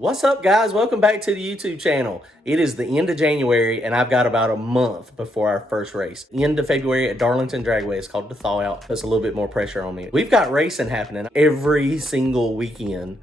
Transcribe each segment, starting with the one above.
What's up, guys? Welcome back to the YouTube channel. It is the end of January and I've got about a month before our first race. End of February at Darlington Dragway. It's called the Thaw Out. Puts a little bit more pressure on me. We've got racing happening every single weekend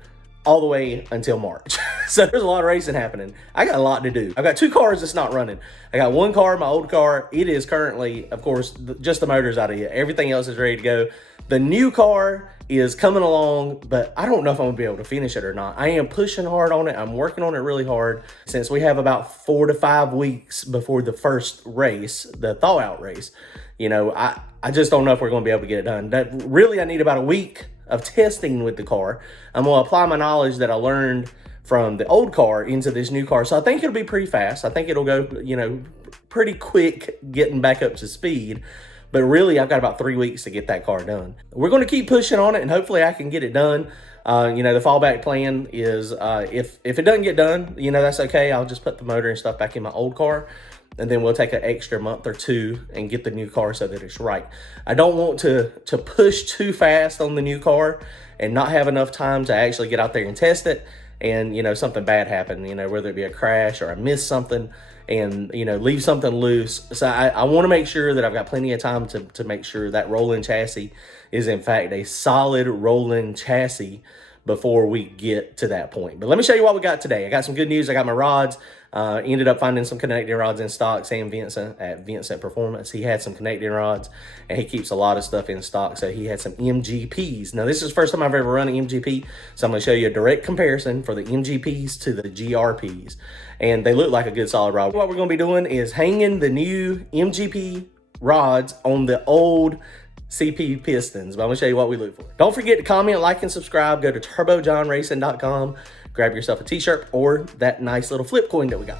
all the way until March. So there's a lot of racing happening. I got a lot to do. I've got two cars that's not running. I got one car, my old car. It is currently, of course, just the motor's out of it. Everything else is ready to go. The new car is coming along, but I don't know if I'm gonna be able to finish it or not. I am pushing hard on it. I'm working on it really hard since we have about 4 to 5 weeks before the first race, the thaw out race. You know, I just don't know if we're gonna be able to get it done. I need about a week of testing with the car. I'm gonna apply my knowledge that I learned from the old car into this new car. So I think it'll be pretty fast. I think it'll go, pretty quick getting back up to speed. But really, I've got about 3 weeks to get that car done. We're going to keep pushing on it, and hopefully I can get it done. The fallback plan is if it doesn't get done, that's okay. I'll just put the motor and stuff back in my old car, and then we'll take an extra month or two and get the new car so that it's right. I don't want to push too fast on the new car and not have enough time to actually get out there and test it, and something bad happen, whether it be a crash or I miss something, and leave something loose. So I want to make sure that I've got plenty of time to make sure that rolling chassis is in fact a solid rolling chassis before we get to that point. But let me show you what we got today. I got some good news. I got my rods. Ended up finding some connecting rods in stock. Sam Vincent at Vincent Performance, he had some connecting rods, and he keeps a lot of stuff in stock. So he had some MGPs. Now this is the first time I've ever run an MGP, so I'm going to show you a direct comparison for the MGPs to the GRPs, and they look like a good solid rod. What we're going to be doing is hanging the new MGP rods on the old CP pistons, but I'm gonna show you what we look for. Don't forget to comment, like, and subscribe. Go to turbojohnracing.com, grab yourself a t-shirt or that nice little flip coin that we got.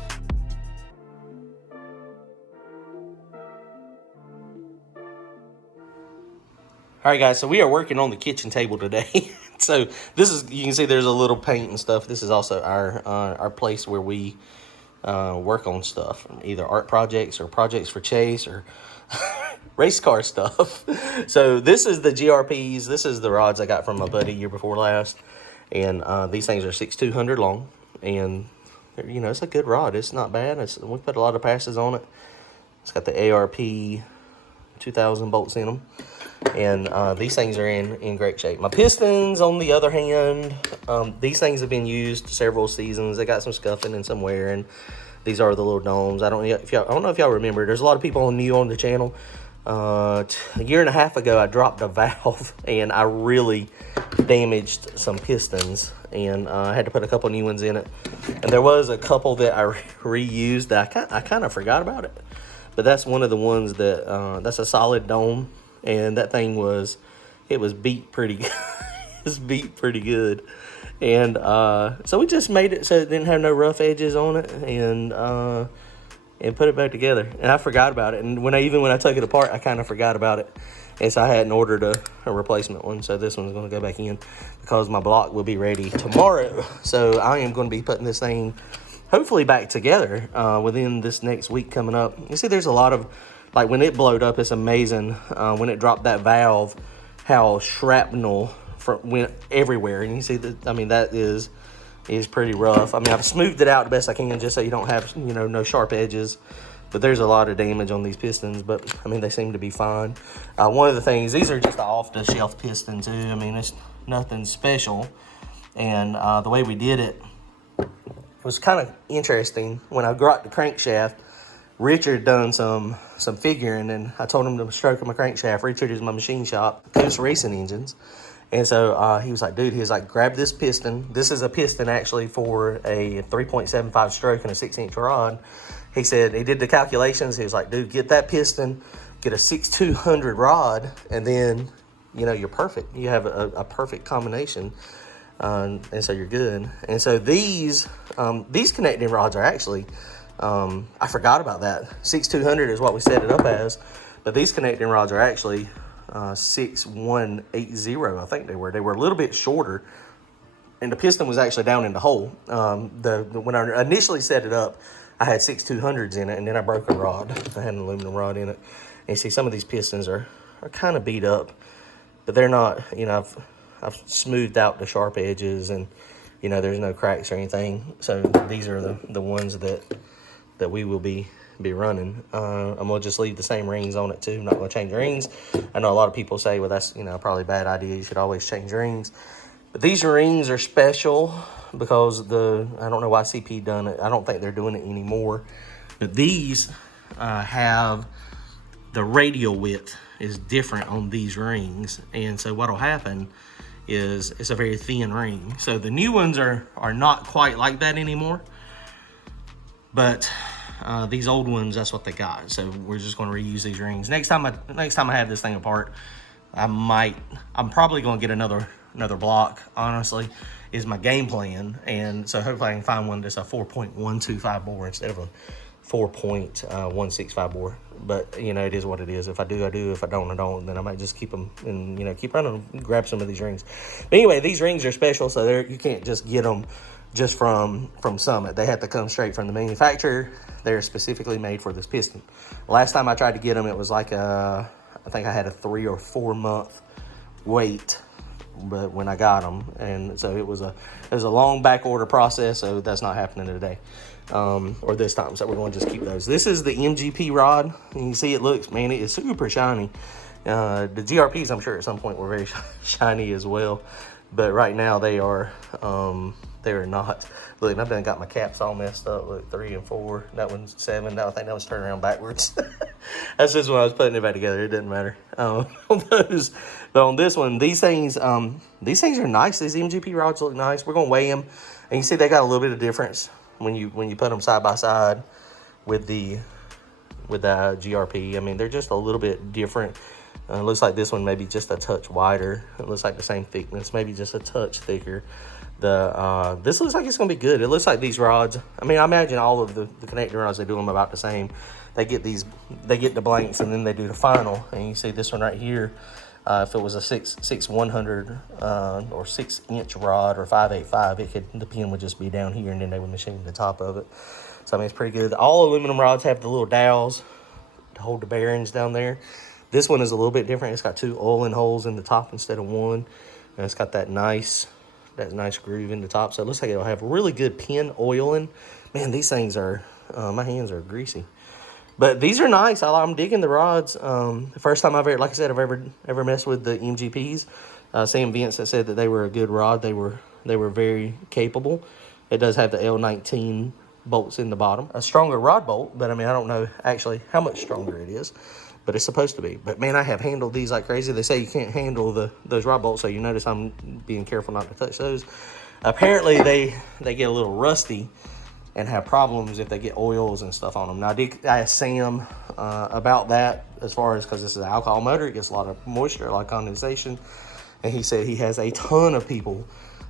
All right, guys, so we are working on the kitchen table today. So this is, you can see there's a little paint and stuff. This is also our place where we work on stuff, either art projects or projects for Chase or race car stuff. So this is the GRPs. This is the rods I got from my buddy year before last, and these things are 6/200 long, and it's a good rod. It's not bad. We put a lot of passes on it. It's got the ARP 2000 bolts in them, and these things are in great shape. My pistons, on the other hand, these things have been used several seasons. They got some scuffing and some wear, and these are the little domes. I don't know if y'all remember. There's a lot of people new on the channel. A year and a half ago, I dropped a valve and I really damaged some pistons, and I had to put a couple new ones in it. And there was a couple that I reused that I kind of forgot about it. But that's one of the ones that that's a solid dome, and that thing was beat pretty good. It was beat pretty good. And so we just made it so it didn't have no rough edges on it, and put it back together. And I forgot about it. And when I took it apart, I kind of forgot about it. And so I hadn't ordered a replacement one. So this one's going to go back in because my block will be ready tomorrow. So I am going to be putting this thing hopefully back together within this next week coming up. You see, there's a lot of, like when it blowed up, it's amazing when it dropped that valve, how shrapnel went everywhere. And you see that, that is pretty rough. I've smoothed it out the best I can just so you don't have no sharp edges, but there's a lot of damage on these pistons. But they seem to be fine. One of the things, these are just off-the-shelf piston too. It's nothing special, and the way we did it was kind of interesting. When I got the crankshaft, Richard done some figuring, and I told him to stroke my crankshaft. Richard is my machine shop, just racing engines. And so he was like, dude, grab this piston. This is a piston actually for a 3.75 stroke and a 6-inch rod. He said, he did the calculations. He was like, dude, get that piston, get a 6/200 rod, and then, you're perfect. You have a perfect combination. And so you're good. And so these connecting rods are actually, I forgot about that. 6/200 is what we set it up as, but these connecting rods are actually 6180, I think they were. They were a little bit shorter, and the piston was actually down in the hole. When I initially set it up, I had 6/200s in it, and then I broke a rod. I had an aluminum rod in it. And you see, some of these pistons are kind of beat up, but they're not. I've smoothed out the sharp edges, and you know, there's no cracks or anything. So these are the ones that we will be running. I'm gonna just leave the same rings on it too. I'm not gonna change rings. I know a lot of people say, well, that's, you know, probably a bad idea. You should always change rings. But these rings are special because I don't know why CP done it. I don't think they're doing it anymore. But these have the radial width is different on these rings. And so what'll happen is it's a very thin ring. So the new ones are not quite like that anymore. But these old ones, that's what they got. So we're just going to reuse these rings. Next time I have this thing apart, I'm probably going to get another block, honestly, is my game plan. And so hopefully I can find one that's a 4.125 bore instead of a 4.165 bore. But, you know, it is what it is. If I do, I do. If I don't, I don't. Then I might just keep them and, you know, keep running them, grab some of these rings. But anyway, these rings are special, so you can't just get them just from Summit. They have to come straight from the manufacturer. They're specifically made for this piston. Last time I tried to get them, it was like I think I had a 3 or 4 month wait, but when I got them, and so it was a long back order process. So that's not happening today, or this time. So we're going to just keep those. This is the MGP rod, and you see it looks, man, it is super shiny. The GRPs, I'm sure at some point were very shiny as well, but right now they are not. Look, I've done got my caps all messed up. Look, 3 and 4. That one's 7. Now I think that was turned around backwards. That's just when I was putting it back together. It doesn't matter. On those, but on this one, these things are nice. These MGP rods look nice. We're gonna weigh them, and you see they got a little bit of difference when you put them side by side with the GRP. I mean, they're just a little bit different. It looks like this one maybe just a touch wider. It looks like the same thickness, maybe just a touch thicker. This looks like it's gonna be good. It looks like these rods, I mean, I imagine all of the connecting rods, they do them about the same. They get the blanks, and then they do the final. And you see this one right here, if it was a 6/100 or 6-inch rod or 5/85, the pin would just be down here, and then they would machine the top of it. So I mean, it's pretty good. All aluminum rods have the little dowels to hold the bearings down there. This one is a little bit different. It's got 2 oiling holes in the top instead of 1, and it's got that nice groove in the top. So it looks like it'll have really good pin oiling. Man, these things are, my hands are greasy. But these are nice. I'm digging the rods. The first time I've ever messed with the MGPs. Sam Vincent said that they were a good rod. They were very capable. It does have the L19 bolts in the bottom. A stronger rod bolt, but I mean, I don't know actually how much stronger it is, but it's supposed to be. But man, I have handled these like crazy. They say you can't handle those rod bolts, so you notice I'm being careful not to touch those. Apparently they get a little rusty and have problems if they get oils and stuff on them. Now I asked Sam about that, as far as, because this is an alcohol motor, it gets a lot of moisture, a lot of condensation, and he said he has a ton of people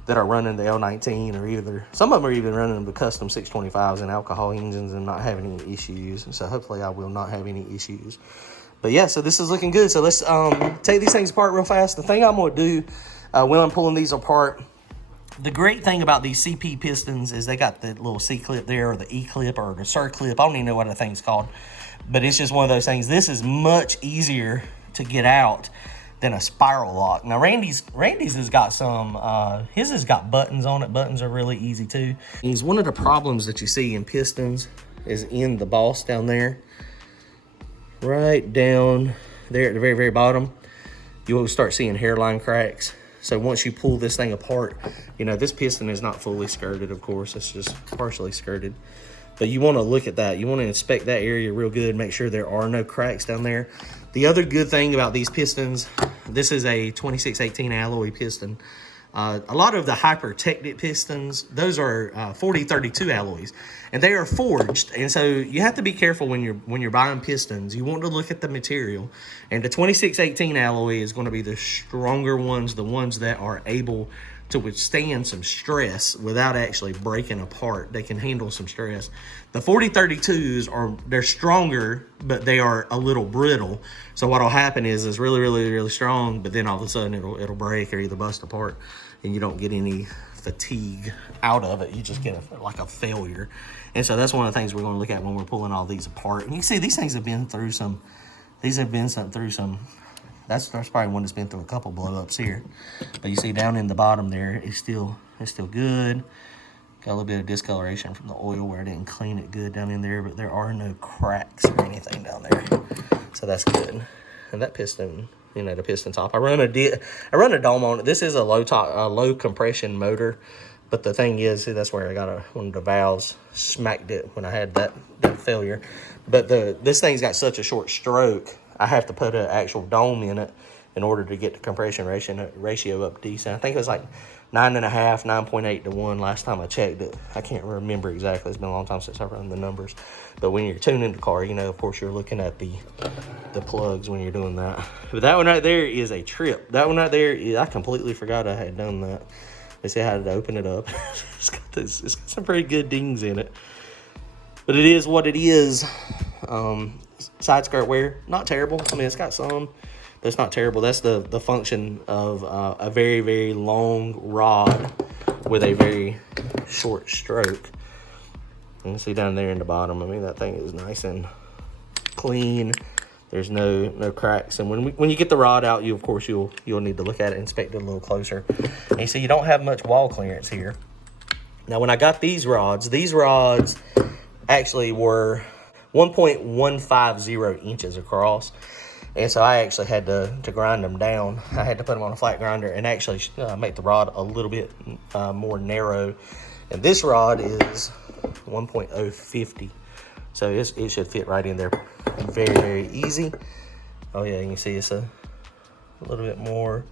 that are running the L19, or some of them are even running the custom 625s and alcohol engines and not having any issues. And so hopefully I will not have any issues. But yeah, so this is looking good. So let's take these things apart real fast. The thing I'm going to do when I'm pulling these apart, the great thing about these CP pistons is they got the little C-clip there, or the E-clip, or the C-clip. I don't even know what the thing's called, but it's just one of those things. This is much easier to get out than a spiral lock. Now Randy's has got some, his has got buttons on it. Buttons are really easy too. One of the problems that you see in pistons is in the boss down there. Right down there at the very, very bottom, you will start seeing hairline cracks. So once you pull this thing apart, you know, this piston is not fully skirted, of course. It's just partially skirted. But you want to look at that. You want to inspect that area real good, make sure there are no cracks down there. The other good thing about these pistons, this is a 2618 alloy piston. A lot of the high-protected pistons, those are 4032 alloys, and they are forged. And so you have to be careful when you're buying pistons. You want to look at the material, and the 2618 alloy is going to be the stronger ones, the ones that are able to withstand some stress without actually breaking apart. They can handle some stress. The 4032s they're stronger, but they are a little brittle. So what'll happen is it's really, really, really strong, but then all of a sudden it'll break or either bust apart, and you don't get any fatigue out of it. You just get like a failure. And so that's one of the things we're going to look at when we're pulling all these apart. And you see these things have been through some That's probably one that's been through a couple blow-ups here. But you see down in the bottom there, it's still good. Got a little bit of discoloration from the oil where I didn't clean it good down in there, but there are no cracks or anything down there. So that's good. And that piston, you know, the piston top, I run a dome on it. This is a low compression motor, but the thing is, see, that's where I got one of the valves smacked it when I had that failure. But this thing's got such a short stroke, I have to put an actual dome in it in order to get the compression ratio up decent. I think it was like 9.5, 9.8 to 1 last time I checked it. I can't remember exactly. It's been a long time since I've run the numbers. But when you're tuning the car, you know, of course, you're looking at the plugs when you're doing that. But that one right there is a trip. That one right there, I completely forgot I had done that. They say how to open it up. It's got some pretty good dings in it. But it is what it is. Side skirt wear, not terrible. I mean, it's got some, but it's not terrible. That's the function of a very, very long rod with a very short stroke. You can see down there in the bottom, I mean, that thing is nice and clean. There's no cracks. And when you get the rod out, of course you'll need to look at it, inspect it a little closer. And you see you don't have much wall clearance here. Now when I got these rods actually were 1.150 inches across. And so I actually had to grind them down. I had to put them on a flat grinder and actually make the rod a little bit more narrow. And this rod is 1.050. So it should fit right in there very, very easy. Oh yeah, you can see it's a little bit more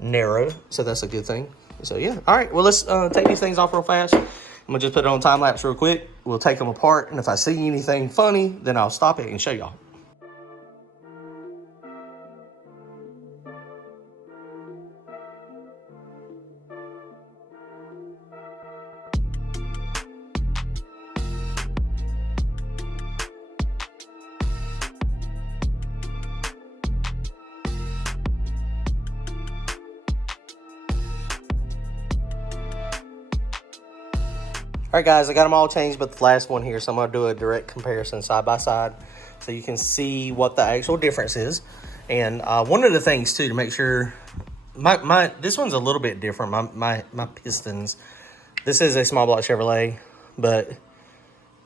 narrow. So that's a good thing. So yeah, all right, well, let's take these things off real fast. I'm gonna just put it on time lapse real quick. We'll take them apart, and if I see anything funny, then I'll stop it and show y'all. All right, guys, I got them all changed but the last one here, so I'm going to do a direct comparison side by side so you can see what the actual difference is. And one of the things, too, to make sure, this one's a little bit different, my pistons. This is a small block Chevrolet, but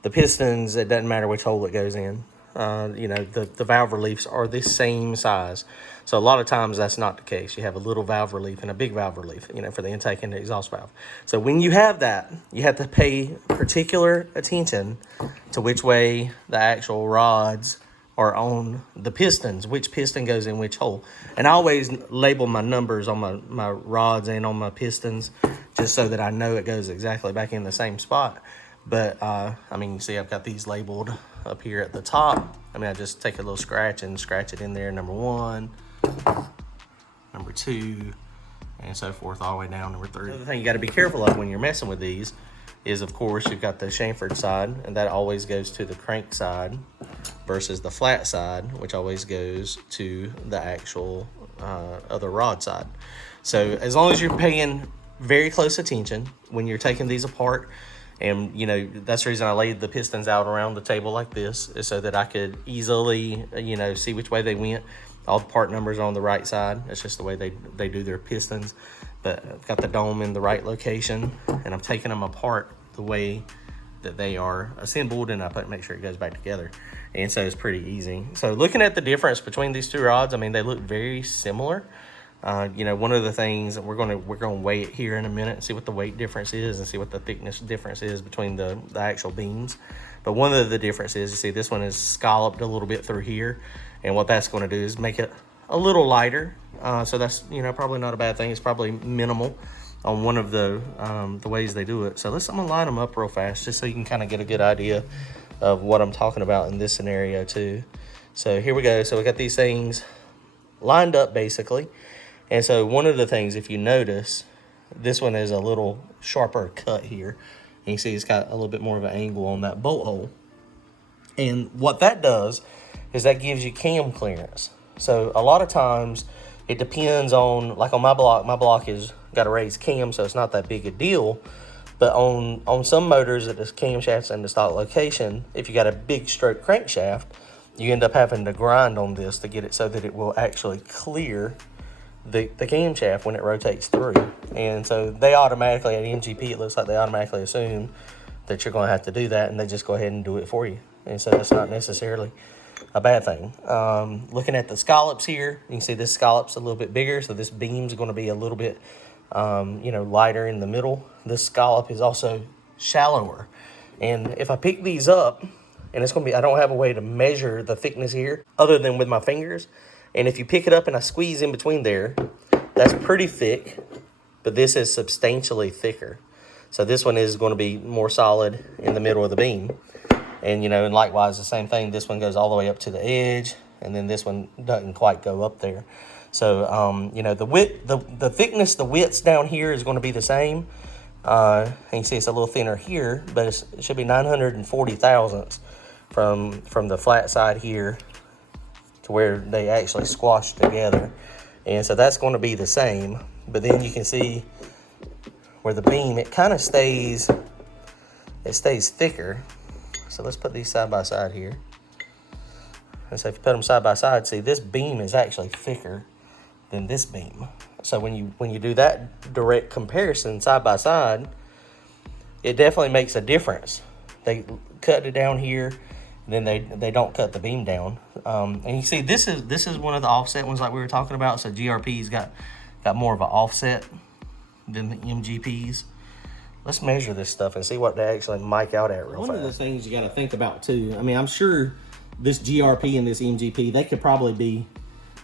the pistons, it doesn't matter which hole it goes in. You know, the valve reliefs are the same size. So a lot of times that's not the case. You have a little valve relief and a big valve relief, you know, for the intake and the exhaust valve. So when you have that, you have to pay particular attention to which way the actual rods are on the pistons, which piston goes in which hole. And I always label my numbers on my rods and on my pistons just so that I know it goes exactly back in the same spot. But, I mean, you see I've got these labeled up here at the top. I mean, I just take a little scratch and scratch it in there. Number 1, number 2, and so forth all the way down number 3. The other thing you got to be careful of when you're messing with these is, of course, you've got the chamfered side, and that always goes to the crank side versus the flat side, which always goes to the actual other rod side. So as long as you're paying very close attention when you're taking these apart, and, you know, that's the reason I laid the pistons out around the table like this, is so that I could easily, you know, see which way they went. All the part numbers are on the right side. That's just the way they do their pistons. But I've got the dome in the right location, and I'm taking them apart the way that they are assembled, and I make sure it goes back together. And so it's pretty easy. So looking at the difference between these two rods, I mean, they look very similar. You know, one of the things that we're gonna weigh it here in a minute and see what the weight difference is and see what the thickness difference is between the actual beams. But one of the differences, you see this one is scalloped a little bit through here, and what that's going to do is make it a little lighter. So that's, you know, probably not a bad thing. It's probably minimal on one of the ways they do it. So I'm gonna line them up real fast just so you can kind of get a good idea of what I'm talking about in this scenario too. So here we go. So we got these things lined up basically. And so one of the things, if you notice, this one is a little sharper cut here. And you see it's got a little bit more of an angle on that bolt hole. And what that does is that gives you cam clearance. So a lot of times it depends on, like on my block is got a raised cam, so it's not that big a deal. But on some motors that the camshaft's in the stock location, if you got a big stroke crankshaft, you end up having to grind on this to get it so that it will actually clear the camshaft when it rotates through. And so they automatically, at MGP, it looks like they automatically assume that you're going to have to do that, and they just go ahead and do it for you. And so that's not necessarily a bad thing. Looking at the scallops here, you can see this scallop's a little bit bigger, so this beam's going to be a little bit lighter in the middle. This scallop is also shallower. And if I pick these up, and it's going to be, I don't have a way to measure the thickness here other than with my fingers. And if you pick it up and I squeeze in between there, that's pretty thick, but this is substantially thicker. So this one is going to be more solid in the middle of the beam. And, and likewise, the same thing. This one goes all the way up to the edge, and then this one doesn't quite go up there. So, the width, the thickness, the widths down here is going to be the same. And you can see it's a little thinner here, but it should be 940 thousandths from the flat side here to where they actually squash together. And so that's going to be the same. But then you can see where the beam, it kind of stays thicker. So let's put these side by side here. And so if you put them side by side, see this beam is actually thicker than this beam. So when you do that direct comparison side by side, it definitely makes a difference. They cut it down here, and then they don't cut the beam down. And you see this is one of the offset ones like we were talking about. So GRP's got more of an offset than the MGPs. Let's measure this stuff and see what they actually mic out at real fast. One of the things you got to think about too, I mean, I'm sure this GRP and this MGP, they could probably be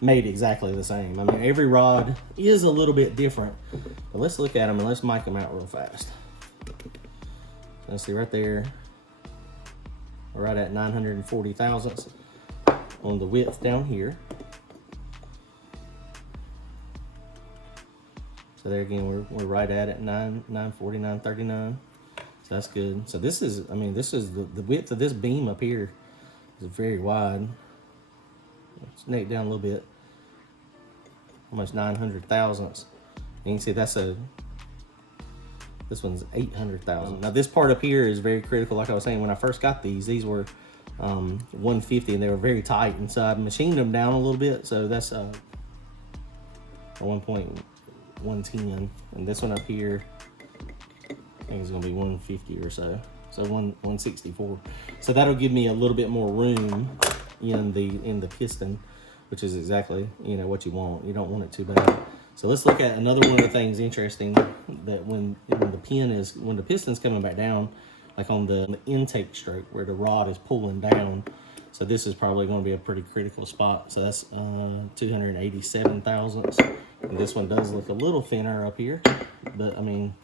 made exactly the same. I mean, every rod is a little bit different, but let's look at them and let's mic them out real fast. Let's see right there, we're right at 940 thousandths on the width down here. So there again, we're right at it, 940, 939. So that's good. So this is, I mean, this is the width of this beam up here is very wide. Let's neck it down a little bit. Almost 900 thousandths. And you can see this one's 800 thousand. Now this part up here is very critical. Like I was saying, when I first got these were 150 and they were very tight. And so I machined them down a little bit. So that's a 1.110. And this one up here, I think it's gonna be 150 or so. So 164. So that'll give me a little bit more room in the piston, which is exactly what you want. You don't want it too bad. So let's look at another one of the things interesting, that when the piston's coming back down, like on the intake stroke where the rod is pulling down. So this is probably going to be a pretty critical spot. So that's 287 thousandths. And this one does look a little thinner up here, but I mean,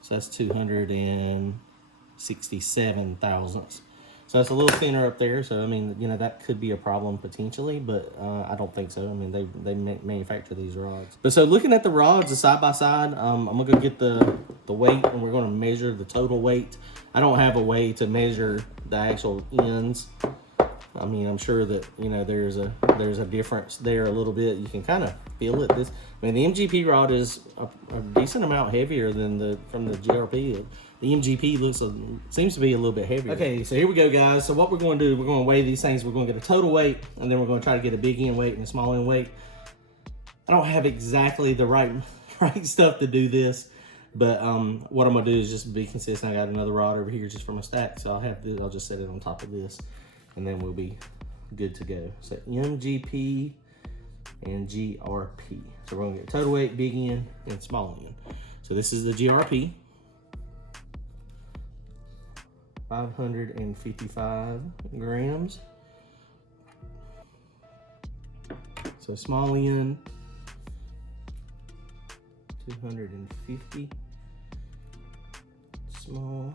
so that's 267 thousandths. So it's a little thinner up there. So I mean, that could be a problem potentially, but I don't think so. I mean, they manufacture these rods. But so looking at the rods, the side by side, I'm gonna go get the weight, and we're gonna measure the total weight. I don't have a way to measure the actual ends. I mean, I'm sure that there's a difference there a little bit. You can kind of feel it. The MGP rod is a decent amount heavier than from the GRP. The MGP seems to be a little bit heavier. Okay, so here we go, guys. So what we're going to do, we're going to weigh these things. We're going to get a total weight, and then we're going to try to get a big end weight and a small end weight. I don't have exactly the right stuff to do this, but what I'm going to do is just be consistent. I got another rod over here just from a stack, so I'll just set it on top of this, and then we'll be good to go. So MGP and GRP. So we're going to get total weight, big end, and small end. So this is the GRP. 555 grams. So small end, 250. Small.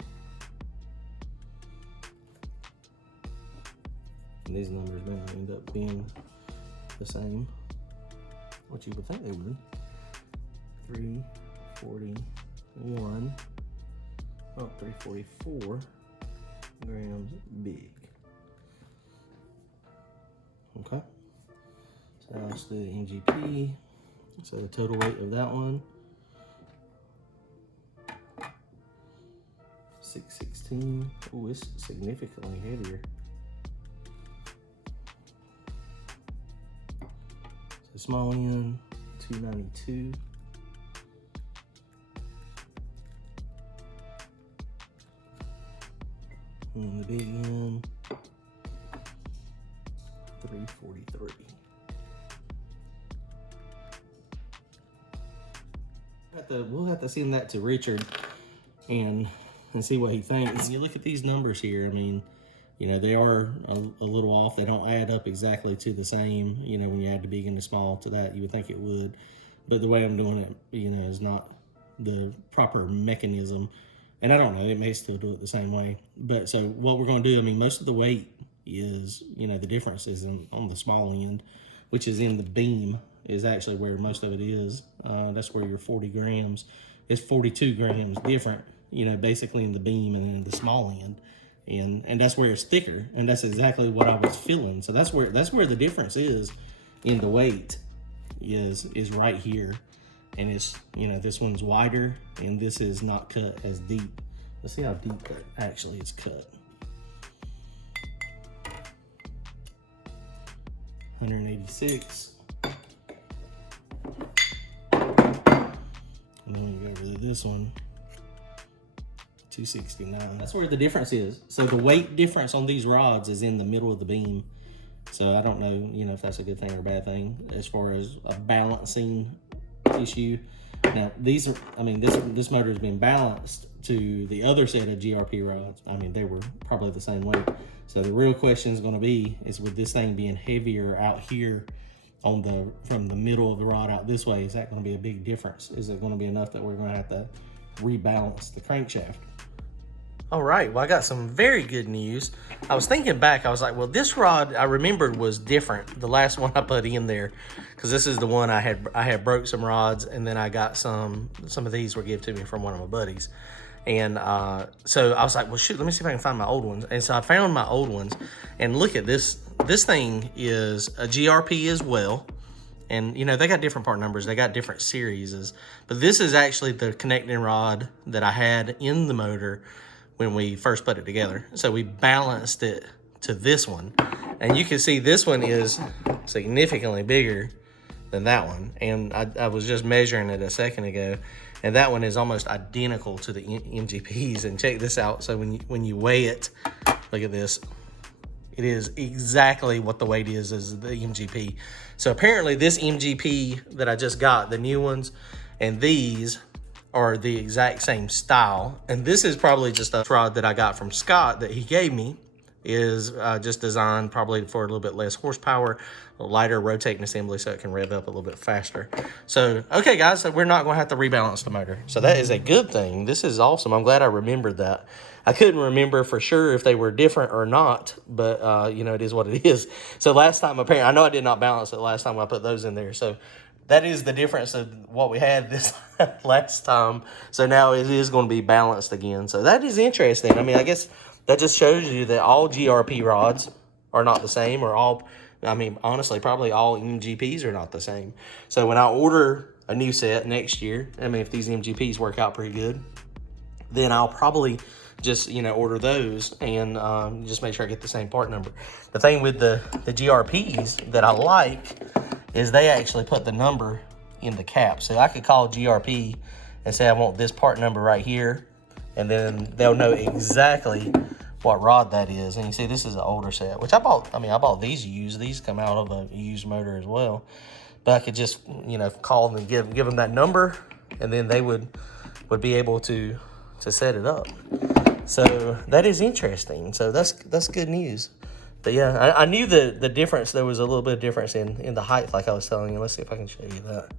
And these numbers may end up being the same, what you would think they would. 341. Oh, 344. Grams big. Okay, so let's do the MGP. So the total weight of that one, 616. Oh, it's significantly heavier. small end, 292. And the big end, 343. We'll have to send that to Richard and see what he thinks. When you look at these numbers here, I mean, you know, they are a little off. They don't add up exactly to the same, you know, when you add the big and the small to that, you would think it would. But the way I'm doing it, you know, is not the proper mechanism. And I don't know, it may still do it the same way. But so what we're going to do, I mean, most of the weight is, you know, the difference is on the small end, which is in the beam, is actually where most of it is. That's where your 40 grams is 42 grams different, you know, basically in the beam and in the small end. And that's where it's thicker, and that's exactly what I was feeling. So that's where the difference is in the weight is right here. And it's, you know, this one's wider and this is not cut as deep. Let's see how deep that actually is cut. 186. And then we go over to this one, 269. That's where the difference is. So the weight difference on these rods is in the middle of the beam. So I don't know, you know, if that's a good thing or a bad thing as far as a balancing issue. Now these are, I mean, this motor has been balanced to the other set of GRP rods. I mean, they were probably the same weight. So the real question is going to be, is with this thing being heavier out here on from the middle of the rod out this way, is that going to be a big difference? Is it going to be enough that we're going to have to rebalance the crankshaft? All right, well, I got some very good news. I was thinking back, I was like, well, this rod I remembered was different, the last one I put in there, because this is the one I had broke some rods, and then I got some of these were given to me from one of my buddies. And so I was like, well, shoot, let me see if I can find my old ones. And so I found my old ones, and look at this. This thing is a GRP as well. And, you know, they got different part numbers. They got different series. But this is actually the connecting rod that I had in the motor when we first put it together. So we balanced it to this one. And you can see this one is significantly bigger than that one. And I was just measuring it a second ago. And that one is almost identical to the MGPs. And check this out. So when you weigh it, look at this. It is exactly what the weight is as the MGP. So apparently this MGP that I just got, the new ones, and these are the exact same style. And this is probably just a rod that I got from Scott that he gave me, is just designed probably for a little bit less horsepower, a lighter rotating assembly so it can rev up a little bit faster. So, okay guys, so we're not gonna have to rebalance the motor. So that is a good thing. This is awesome. I'm glad I remembered that. I couldn't remember for sure if they were different or not, but you know, it is what it is. So last time, apparently, I know I did not balance it last time I put those in there. So that is the difference of what we had this last time. So now it is going to be balanced again. So that is interesting. I mean, I guess that just shows you that all GRP rods are not the same, or all, I mean, honestly, probably all MGPs are not the same. So when I order a new set next year, I mean, if these MGPs work out pretty good, then I'll probably just, you know, order those and just make sure I get the same part number. The thing with the GRPs that I like is they actually put the number in the cap. So I could call GRP and say I want this part number right here, and then they'll know exactly what rod that is. And you see, this is an older set, which I bought. I mean, I bought these used. These come out of a used motor as well. But I could just, you know, call them and give them that number, and then they would be able to set it up. So that is interesting. So that's good news. But yeah, I knew the difference. There was a little bit of difference in the height, like I was telling you. Let's see if I can show you that.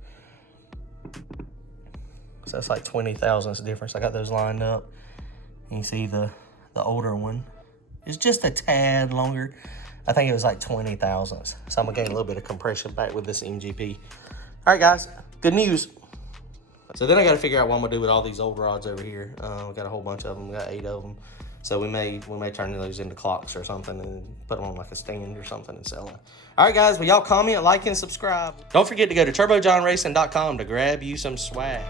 So that's like 20 thousandths difference. I got those lined up. You can see the older one is just a tad longer. I think it was like 20 thousandths. So I'm gonna gain a little bit of compression back with this MGP. All right, guys, good news. So then I got to figure out what I'm gonna do with all these old rods over here. We got a whole bunch of them. We got 8 of them. So we may turn those into clocks or something and put them on like a stand or something and sell them. All right, guys. Well, y'all comment, like, and subscribe. Don't forget to go to turbojohnracing.com to grab you some swag.